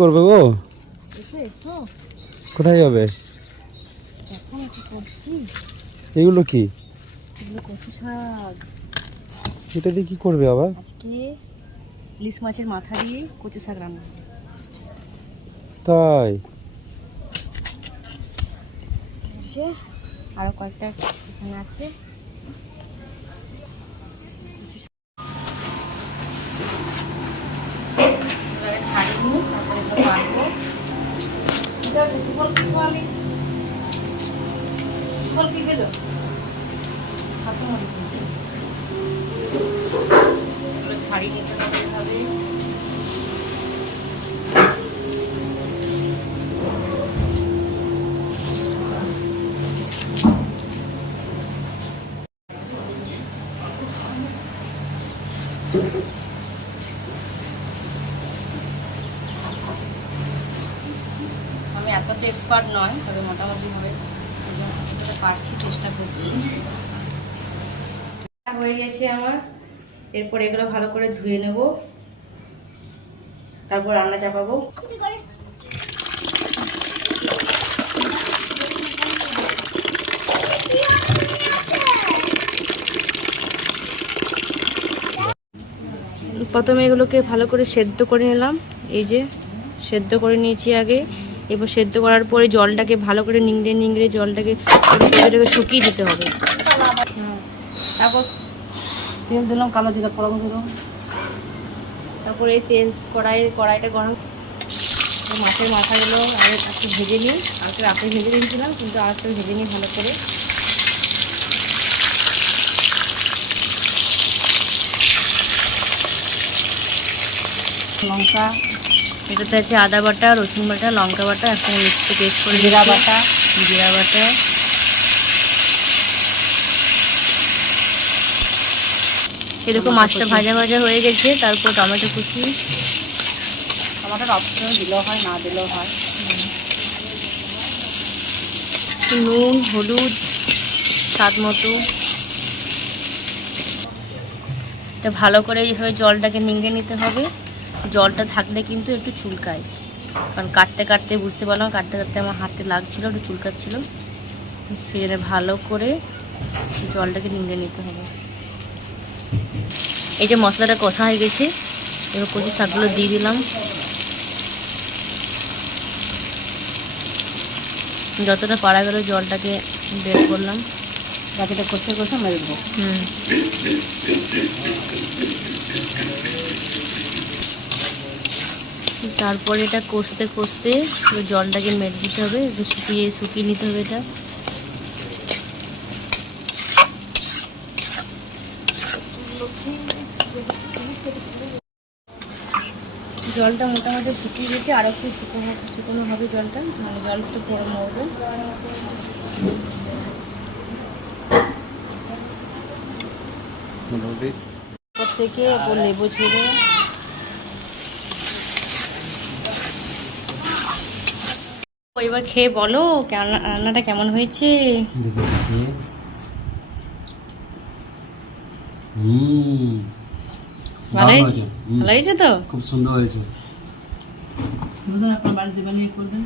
করবে গো? কোথায় যাবে? এগুলো কি? এটা দিয়ে কি করবে আবার? আজকে ইলিশ মাছের মাথা দিয়ে কচু শাক রান্না তাই? আরও কয়েকটা এখানে আছে এবারে ছাড়িয়ে নিই তারপরে এগুলো পারব বল কি পেল হাতে মনে করছি এগুলো ছাড়িয়ে নিতে হবে এতটা এক্সপার্ট নয়, তবে মোটামুটি যতটা পারছি, চেষ্টা করছি। হয়ে গেছে আমার। এরপর এগুলো ভালো করে ধুয়ে নেব। তারপর রান্না চাপাবো। প্রথমে এগুলোকে ভালো করে সেদ্ধ করে নিলাম। এই যে, সেদ্ধ করে নিয়েছি আগে। এবার সেদ্ধ করার পরে জলটাকে ভালো করে নিংড়ে নিংড়ে জলটাকে পুরো শুকিয়ে দিতে হবে। তারপর তেল দিলাম, কালো জিরা ফোড়ন দিলাম তারপরে এই তেল কড়াইয়ের কড়াইটা গরম মাছের মাথাগুলো আগে একটু ভেজে নিই। আগে রাতে ভেজে নিয়েছিলাম, কিন্তু আর একটু ভেজে নিই ভালো করে। লঙ্কা এটাতে আছে আদা বাটা রসুন বাটা লঙ্কা বাটা একসঙ্গে মিক্সি পেস্ট করে জিরা বাটা। জিরা বাটা। এরকম মাছটা ভাজা ভাজা হয়ে গেছে তারপর টমেটো কুচি। টমাটোর অপশন দিলেও হয় না দিলেও হয়। নুন হলুদ স্বাদ মতো। এটা ভালো করে এইভাবে জলটাকে নিংড়ে নিতে হবে। জলটা থাকলে কিন্তু একটু চুলকায়। কারণ কাটতে কাটতে বুঝতে পারলাম, কাটতে কাটতে আমার হাতে লাগছিল, একটু চুলকাচ্ছিল। জন্য ভালো করে জলটাকে নিংড়ে নিতে হবে। এই যে মশলাটা কষা হয়ে গেছে, এবার কচু শাকগুলো দিয়ে দিলাম। যতটা পারা গেল জলটাকে বের করলাম। বাকিটা কষে কষে মেরে দেবো। হুম। তারপরে এটা কষতে কষতে জলটাকে মেরে দিতে হবে একটু শুকিয়ে শুকিয়ে নিতে হবে এটা। জলটা মোটামুটি ফুটিয়ে দিতে আর একটু শুকনো শুকনো হবে জলটা মানে জল একটু গরম হবে থেকে লেবু ছিঁড়ে এবার খেয়ে বলো রান্নাটা কেমন হয়েছে। ভালো হয়েছে? তো? খুব সুন্দর হয়েছে। আপনার বাড়িতে বানিয়ে করবেন।